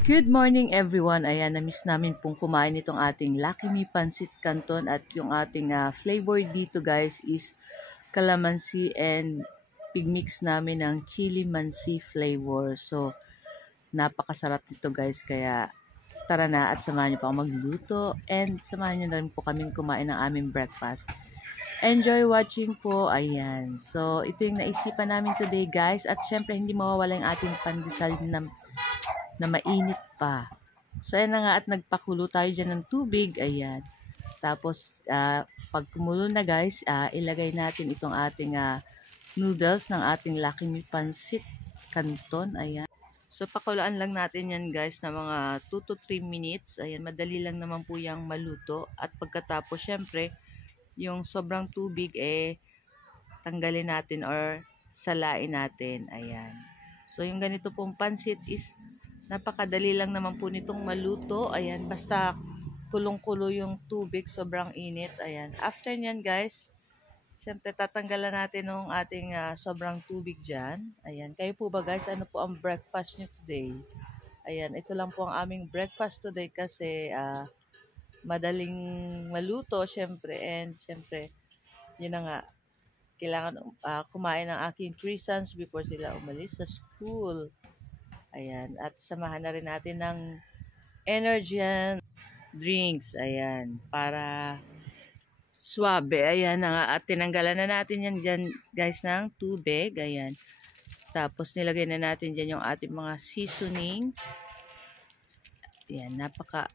Good morning everyone. Ayan, na-miss namin pong kumain itong ating Lucky Me Pancit Canton at yung ating flavor dito guys is calamansi and pigmix namin ng chili mansi flavor. So, napakasarap nito guys. Kaya tara na at samahan niyo po ako magluto and samahan niyo na rin po kaming kumain ng aming breakfast. Enjoy watching po. Ayan. So, ito yung naisipan namin today guys. At syempre, hindi mawawala yung ating pandesal na mainit pa. So, ayan na nga at nagpakulo tayo dyan ng tubig. Ayan. Tapos, pag kumulo na guys, ilagay natin itong ating noodles ng ating Lucky Me Pancit Canton. Ayan. So, pakulaan lang natin yan guys na mga 2 to 3 minutes. Ayan, madali lang naman po yung maluto. At pagkatapos, syempre, yung sobrang tubig, tanggalin natin or salain natin. Ayan. So, yung ganito pong pancit is napakadali lang naman po nitong maluto. Ayan, basta kulong-kulo yung tubig, sobrang init. Ayan. After nyan guys, siyempre tatanggalan natin ng ating sobrang tubig dyan. Ayan. Kayo po ba guys, ano po ang breakfast nyo today? Ayan, ito lang po ang aming breakfast today kasi madaling maluto syempre. And syempre, yun na nga, kailangan kumain ng aking 3 sons before sila umalis sa school. Ayan. At samahan na rin natin ng Energian drinks. Ayan. Para swabe. Ayan na nga. At tinanggalan na natin yan dyan guys ng tubig. Ayan. Tapos nilagay na natin dyan yung ating mga seasoning. Ayan.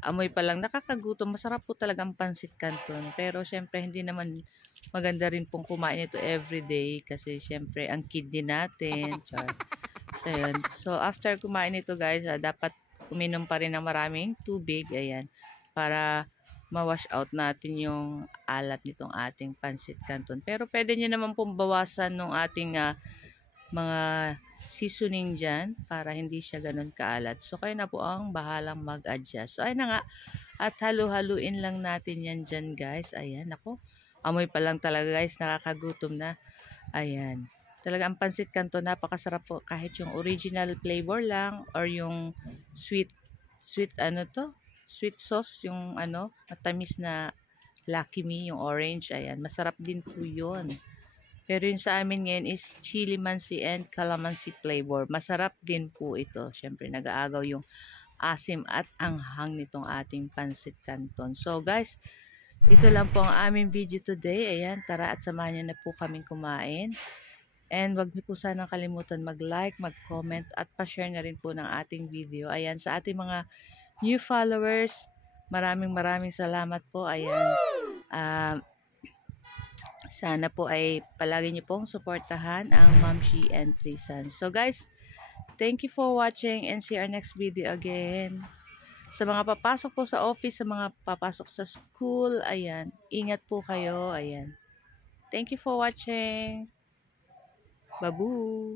Amoy pa lang. Nakakagutom. Masarap po talagang pancit canton. Pero syempre hindi naman maganda rin pong kumain ito everyday. Kasi syempre ang kidney natin. Char. So, ayan. So, after kumain ito guys, dapat uminom pa rin ng maraming tubig. Ayan. Para ma-wash out natin yung alat nitong ating pancit canton. Pero pwede nyo naman pong bawasan ng ating mga seasoning dyan para hindi siya ganun kaalat. So, kayo na po ang bahalang mag-adjust. So, ayun na nga. At halu-haluin lang natin yan dyan guys. Ayan. Ako, amoy pa lang talaga guys. Nakakagutom na. Ayan. Talaga ang pancit canton napakasarap po kahit yung original flavor lang or yung sweet sauce yung matamis na Lucky Me yung orange. Ayan, masarap din po yun. Pero yung sa amin ngayon is chili mansi and calamansi flavor. Masarap din po ito. Syempre nag-aagaw yung asim at anghang nitong ating pancit canton. So guys, ito lang po ang aming video today. Ayan, tara at samahan niyo na po kaming kumain. And wag niyo po sanang kalimutan mag-like, mag-comment at pa-share na rin po ng ating video. Ayan, sa ating mga new followers, maraming salamat po. Ayan, sana po ay palagi niyo pong suportahan ang Mamshi and 3 Sons. So guys, thank you for watching and see our next video again. Sa mga papasok po sa office, sa mga papasok sa school, ayan, ingat po kayo. Ayan. Thank you for watching. Babu!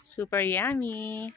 Super yummy!